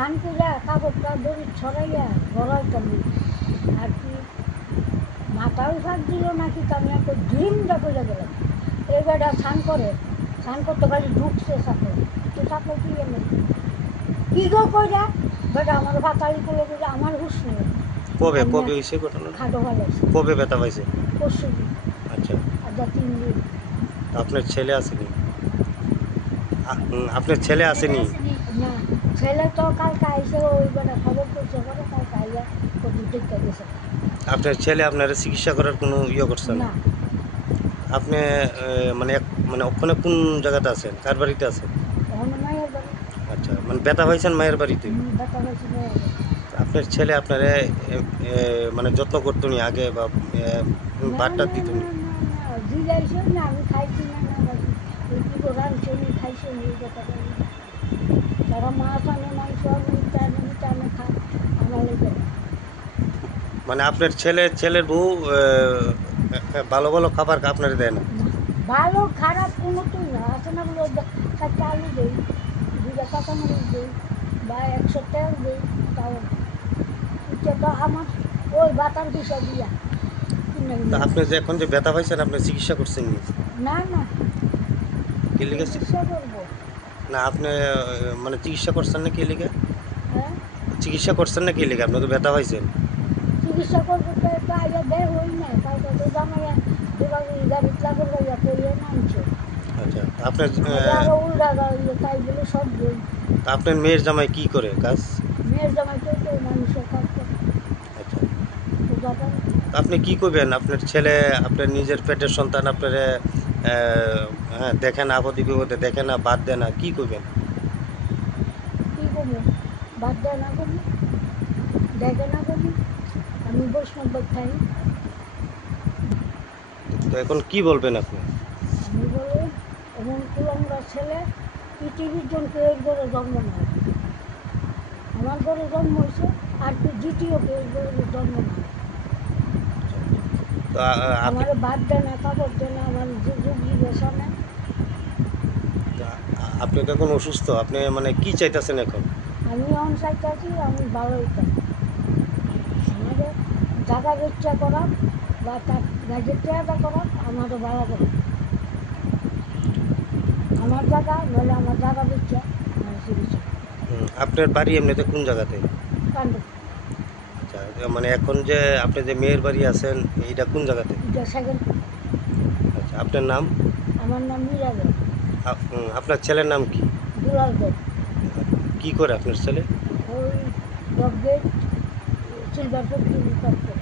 স্নান করে কাপড়টা দড়ি ছড়াইয়া গড়াইতাম আর কি মাথাও শাক দিল নাকি তো আমি একটা ডিমটা করে গেলাম। এবারটা স্নান করতে পারি ঢুকছে সাথে তো সাথে কি এনে কী গো কইরা বেটা আমার ভাতালি করে করে আমার হুশ নেই। কবে কবে হয়েছে ঘটনা? খাটো ভালো কবে ব্যথা পাইছে? পরশু দিন আচ্ছা, আর যা 3 দিন। আপনার ছেলে আসেনি? আপনার ছেলে আসেনি? না ছেলে তো কালকে আইসে ওই বেটা খবর করছে পরে কালকে আইয়া কত দেখতে গেছে। আপনার ছেলে আপনারা চিকিৎসা করার কোনো ইয়ে করছেন না? না আপনি মানে মানে ওখানে কোন জায়গাতে আছেন, কার বাড়িতে আছেন? ওখানে মায়ের বাড়ি আচ্ছা, মানে ব্যথা পাইছেন মায়ের বাড়িতে? ব্যথা পাইছে মায়ের বাড়ি। আপনার ছেলে আপনারা মানে যত্ন করতো নি আগে বা ভাতটা দিত নি? জিগাইছে না আমি খাইছি না না বাকি ওই কি করে রাঁধছে নি খাইছে নি এই কথা বলি তারা মাছ আনে মাংস আনে মিট আনে খায় আমার লেগে না। মানে আপনার ছেলের বউ ভালো ভালো খাবার আপনার দেয় না? ভালো খারাপ কোনোটাই না আছে না বলে চারটা আলু দিই 2টা কাঁচামরিচ দিই বা 100 তেল দিই তাও এটা তো আমার ওই বাতার দিশা দিয়া কিনে তা আপনি যে এখন যে ব্যথা পাইছেন আপনি চিকিৎসা করছেন নি? না না কি লিখে? চিকিৎসা করবো। না আপনি মানে চিকিৎসা করছেন না কি লিখে? হ্যাঁ চিকিৎসা করছেন না কি লিখে? আপনি তো ব্যথা পাইছেন। চিকিৎসা করবো তো একটা আইয়া দেয় হই না কালকে তো জামাইয়া যেভাবে গাড়ি লাগর গাইয়া করিয়ে নামছে আচ্ছা, আপনার আরো উল্টা গাইয়ে তাই বলে সব বই আপনার মেয়ের জামাই কি করে কাজ? মেয়ের জামাইকে তো মানুষের কাজ করে আচ্ছা, পূজা করে। তা আপনি কি করবেন? আপনার ছেলে আপনার নিজের পেটের সন্তান আপনার হ্যাঁ দেখে না, আপদে বিপদে দেখে না, বাদ দেয় না, কি করবেন? কী করবো বাদ দেয় না করি দেখে না করি আমি বৈষ্ণব খাই। তো এখন কি বলবেন আপনি? আমি বলি এমন কুলঙ্গা ছেলে পৃথিবীর জন কেউ এর ঘরে জন্ম নেয় আমার ঘরে জন্ম হয়েছে আর কি দ্বিতীয় কেউ এর ঘরে জন্ম নেয় তো আপনি আমার বাদ দেয় না কাপড় দেয় না আমার যুগি বেসা নেয়। আপনি তো এখন অসুস্থ, আপনি মানে কি চাইতেছেন এখন? আমি অন চাইতেছি আমি ভালো হইতাম আমাদের জায়গা বেচা করা বা তার গাছের চেয়ারটা করা আমারও ভালো করে আমার জায়গা নইলে আমার জায়গা বেচা আমার চিকিৎসা আপনার বাড়ি এমনিতে কোন জায়গাতে? কাণ্ড আচ্ছা, মানে এখন যে আপনি যে মেয়ের বাড়ি আছেন এইটা কোন জায়গাতে? এটা সেকেন্ড। আচ্ছা, আপনার নাম? আমার নাম মিরাবে আপনার ছেলের নাম কি? দুলাল দেব কি করে আপনার ছেলে? ওই ডগ গেট সিলভার ফ্যাক্টরি কাজ করে।